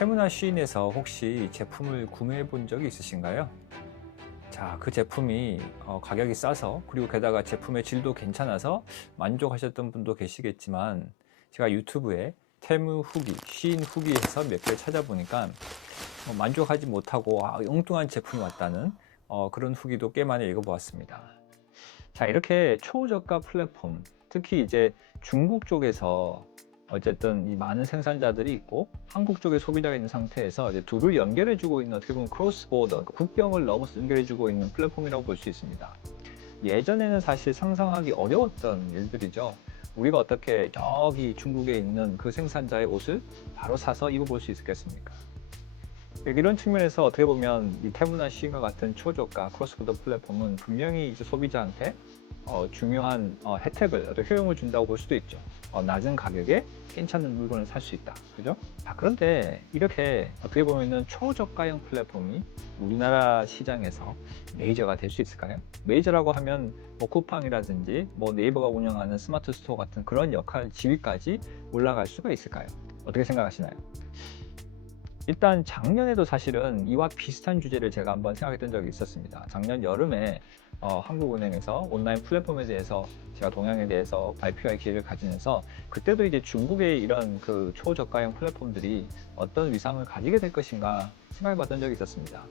테무나 쉬인에서 혹시 제품을 구매해 본 적이 있으신가요? 자, 그 제품이 가격이 싸서 그리고 게다가 제품의 질도 괜찮아서 만족하셨던 분도 계시겠지만 제가 유튜브에 테무 후기, 쉬인 후기 해서 몇 개 찾아보니까 만족하지 못하고 엉뚱한 제품이 왔다는 그런 후기도 꽤 많이 읽어보았습니다. 자, 이렇게 초저가 플랫폼, 특히 이제 중국 쪽에서 어쨌든 이 많은 생산자들이 있고 한국 쪽에 소비자가 있는 상태에서 이제 둘을 연결해주고 있는 어떻게 보면 크로스 보더, 국경을 넘어서 연결해주고 있는 플랫폼이라고 볼 수 있습니다. 예전에는 사실 상상하기 어려웠던 일들이죠. 우리가 어떻게 저기 중국에 있는 그 생산자의 옷을 바로 사서 입어볼 수 있겠습니까? 이런 측면에서 어떻게 보면 이 테무나 쉬인과 같은 초저가 크로스보더 플랫폼은 분명히 이제 소비자한테 중요한 혜택을, 어떤 효용을 준다고 볼 수도 있죠. 낮은 가격에 괜찮은 물건을 살 수 있다. 그죠? 자, 그런데 이렇게 어떻게 보면은 초저가형 플랫폼이 우리나라 시장에서 메이저가 될 수 있을까요? 메이저라고 하면 뭐 쿠팡이라든지 뭐 네이버가 운영하는 스마트 스토어 같은 그런 역할 지위까지 올라갈 수가 있을까요? 어떻게 생각하시나요? 일단 작년에도 사실은 이와 비슷한 주제를 제가 한번 생각했던 적이 있었습니다. 작년 여름에 한국은행에서 온라인 플랫폼에 대해서 제가 동향에 대해서 발표할 기회를 가지면서 그때도 이제 중국의 이런 그 초저가형 플랫폼들이 어떤 위상을 가지게 될 것인가 생각해 봤던 적이 있었습니다.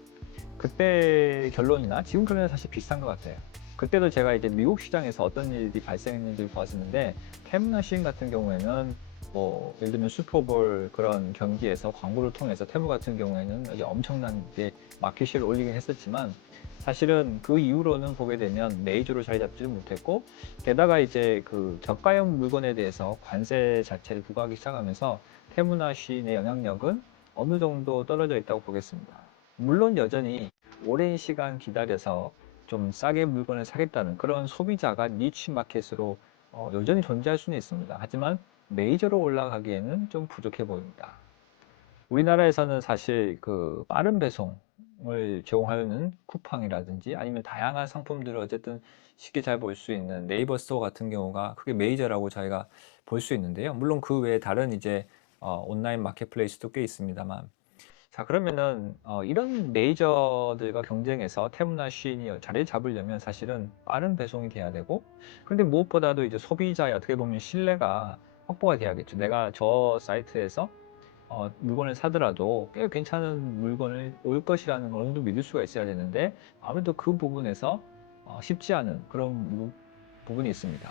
그때 결론이나 지금 결론이 사실 비슷한 것 같아요. 그때도 제가 이제 미국 시장에서 어떤 일이 발생했는지를 보았었는데 테무나 시인 같은 경우에는 뭐 예를 들면 슈퍼볼 그런 경기에서 광고를 통해서 테무 같은 경우에는 이제 엄청난 이제 마켓시를 올리긴 했었지만 사실은 그 이후로는 보게 되면 메이저로 자리 잡지를 못했고 게다가 이제 그 저가형 물건에 대해서 관세 자체를 부과하기 시작하면서 테무나 시인의 영향력은 어느 정도 떨어져 있다고 보겠습니다. 물론 여전히 오랜 시간 기다려서 좀 싸게 물건을 사겠다는 그런 소비자가 니치 마켓으로 여전히 존재할 수는 있습니다. 하지만 메이저로 올라가기에는 좀 부족해 보입니다. 우리나라에서는 사실 그 빠른 배송을 제공하는 쿠팡이라든지 아니면 다양한 상품들을 어쨌든 쉽게 잘 볼 수 있는 네이버 스토어 같은 경우가 그게 메이저라고 저희가 볼 수 있는데요. 물론 그 외에 다른 이제 온라인 마켓플레이스도 꽤 있습니다만. 자, 그러면은 이런 메이저들과 경쟁해서 테무나 쉬인이 자리를 잡으려면 사실은 빠른 배송이 돼야 되고, 근데 무엇보다도 이제 소비자의 어떻게 보면 신뢰가 확보가 돼야겠죠. 내가 저 사이트에서 물건을 사더라도 꽤 괜찮은 물건을 올 것이라는 걸 어느 정도 믿을 수가 있어야 되는데 아무래도 그 부분에서 쉽지 않은 그런 부분이 있습니다.